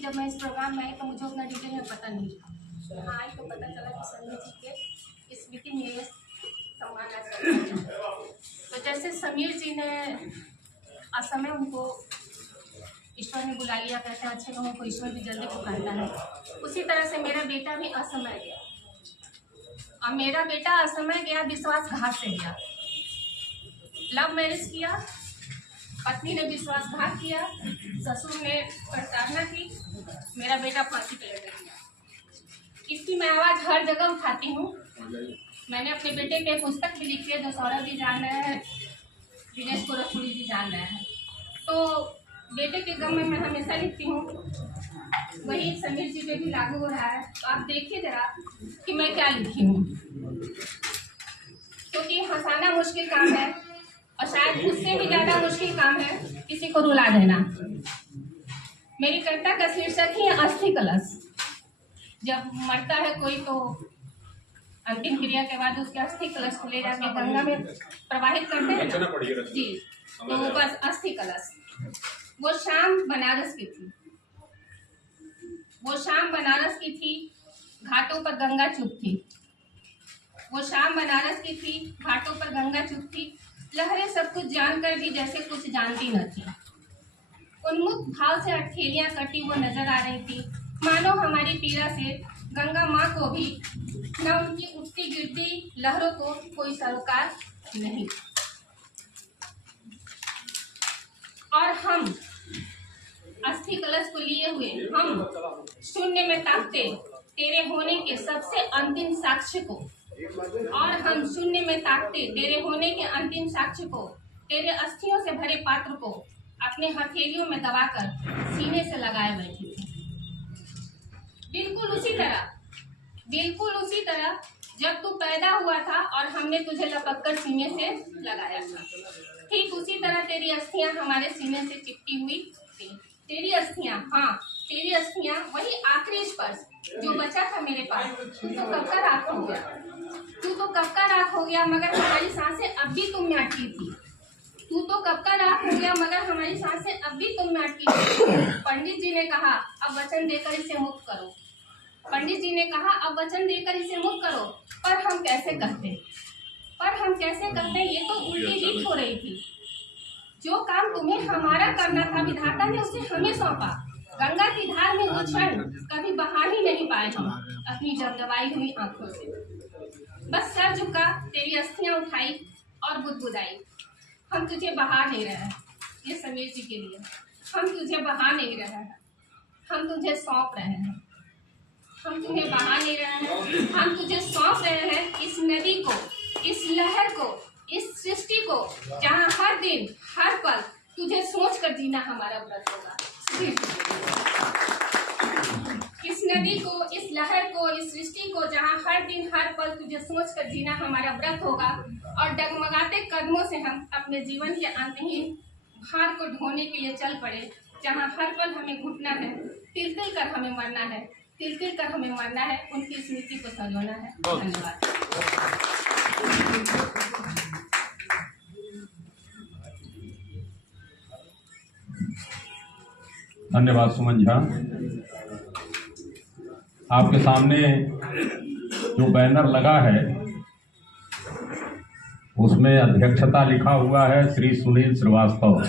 कि जब मैं इस प्रोग्राम में आई तो मुझे उतना डिटेल में पता नहीं था। हाँ, आई तो पता चला कि समीर जी के स्मृति में ये सम्मान आज। तो जैसे समीर जी ने असमय उनको ईश्वर ने बुला लिया, कहते हैं अच्छे लोगों को ईश्वर भी जल्दी पुकारता है, उसी तरह से मेरा बेटा भी असमय गया। और मेरा बेटा असमय गया, विश्वासघात से गया। लव मैरिज किया, पत्नी ने विश्वासघात किया, ससुर ने प्रताड़ना की, मेरा बेटा फांसी पे लटक गया। इसकी मैं आवाज़ हर जगह उठाती हूँ। मैंने अपने बेटे के पुस्तक भी लिखी है, जो सौरभ जी जान रहे हैं, दिनेश गोरखपुरी जी जान रहे हैं। तो बेटे के गम में मैं हमेशा लिखती हूँ, वही समीर जी पे भी लागू हो रहा है। तो आप देखिए जरा कि मैं क्या लिखी हूँ, क्योंकि हंसाना मुश्किल काम है और शायद उससे भी ज़्यादा मुश्किल काम है किसी को रुला देना। मेरी कविता का शीर्षक ही है अस्थि कलश। जब मरता है कोई तो अंतिम क्रिया के बाद उसके अस्थि कलश को ले जाके गंगा में प्रवाहित करते हैं ना जी, तो बस अस्थि कलश। वो शाम बनारस की थी, वो शाम बनारस की थी, घाटों पर गंगा चुप थी। वो शाम बनारस की थी, घाटों पर गंगा चुप थी। लहरें सब कुछ जानकर भी जैसे कुछ जानती न थी। उन्मुख भाव से अठेलियां कटी वो नजर आ रही थी, मानो हमारी पीड़ा से गंगा माँ को भी न उनकी उठती गिरती लहरों को कोई सरोकार नहीं। और हम अस्थि कलश को लिए हुए हम शून्य में ताकते तेरे होने के सबसे अंतिम साक्ष्य को, और हम शून्य में ताकते तेरे होने के अंतिम साक्ष्य को, तेरे अस्थियों से भरे पात्र को अपने हथेलियों में दबाकर सीने से लगाए बैठी थी। बिल्कुल उसी तरह जब तू पैदा हुआ था और हमने तुझे लपककर सीने से लगाया था, ठीक उसी तरह तेरी अस्थियां हमारे सीने से चिपटी हुई थी। तेरी अस्थियां, हाँ तेरी अस्थियां, वही आखिरी स्पर्श जो बचा था मेरे पास। तू तो कब का राख हो गया, तू तो कब का राख हो गया, मगर हमारी सांसें अब भी तुम में अटकी थी। तू तो कब का राख हो गया, मगर हमारी सांसें अब भी तुम में अटकी थी। पंडित जी ने कहा अब वचन देकर इसे मुक्त करो, पंडित जी ने कहा अब वचन देकर इसे मुक्त करो। पर हम कैसे कहते, ये तो उल्टी रीत हो रही थी। जो काम तुम्हें हमारा करना था, विधाता ने उसे हमें सौंपा। गंगा की धार में वो क्षण कभी बहा ही नहीं पाए हम अपनी जबदबाई हुई आंखों से। बस सर झुका, तेरी अस्थियां उठाई और बुदबुदाई। हम तुझे बहा नहीं रहे हैं, ये समीर जी के लिए, हम तुझे बहा नहीं रहे हैं, हम तुझे सौंप रहे हैं। हम तुम्हें बहा नहीं रहे हैं, हम तुझे सौंप रहे हैं। इस नदी को, इस लहर को, इस सृष्टि को, जहाँ हर दिन हर पल तुझे सोच कर जीना हमारा व्रत होगा। इस नदी को, इस लहर को, इस सृष्टि को, जहाँ हर दिन हर पल तुझे सोच कर जीना हमारा व्रत होगा। और डगमगाते कदमों से हम अपने जीवन के अंतहीन भार को ढोने के लिए चल पड़े, जहाँ हर पल हमें घुटना है, तिल तिल कर हमें मरना है, तिल तिल कर हमें मरना है, उनकी स्मृति को संजोना है। धन्यवाद। धन्यवाद सुमन झा। आपके सामने जो बैनर लगा है उसमें अध्यक्षता लिखा हुआ है श्री सुनील श्रीवास्तव।